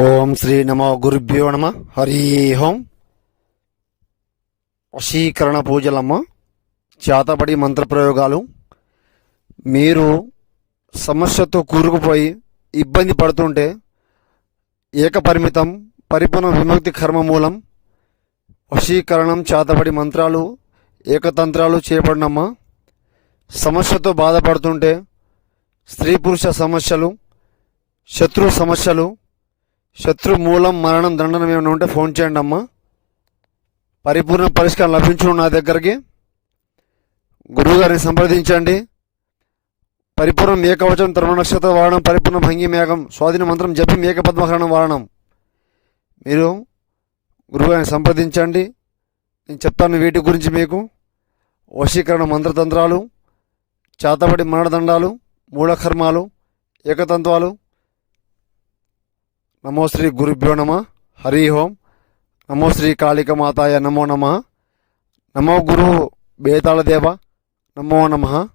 ఓం శ్రీ నమో గురుభ్యో నమ. హరి ఓం. వశీకరణ పూజలమ్మ, చేతబడి మంత్రప్రయోగాలు. మీరు సమస్యతో కూరుకుపోయి ఇబ్బంది పడుతుంటే ఏకపరిమితం పరిపూర్ణ విముక్తి కర్మ మూలం వశీకరణం, చేతబడి మంత్రాలు, ఏకతంత్రాలు చేయబడినమ్మా. సమస్యతో బాధపడుతుంటే స్త్రీ పురుష సమస్యలు, శత్రు సమస్యలు, శత్రు మూలం, మరణం, దండనం ఏమైనా ఉంటే ఫోన్ చేయండి అమ్మా. పరిపూర్ణ పరిష్కారం లభించును. నా దగ్గరికి గురువుగారిని సంప్రదించండి. పరిపూర్ణం ఏకవచనం, తర్మ నక్షత్ర వాడనం, పరిపూర్ణ భంగి మేఘం, స్వాధీన మంత్రం జపి ఏకపద్మహరణం వాడనం. మీరు గురువుగారిని సంప్రదించండి. నేను చెప్తాను వీటి గురించి మీకు. వశీకరణ మంత్రతంత్రాలు, చేతబడి మరణదండాలు, మూఢకర్మాలు, ఏకతంత్వాలు. నమో శ్రీ గురుభ్యో నమ. హరి ఓం. నమో శ్రీ కాళిక మాతాయ నమో నమ. నమో గురు బేతాళదేవ నమో నమ.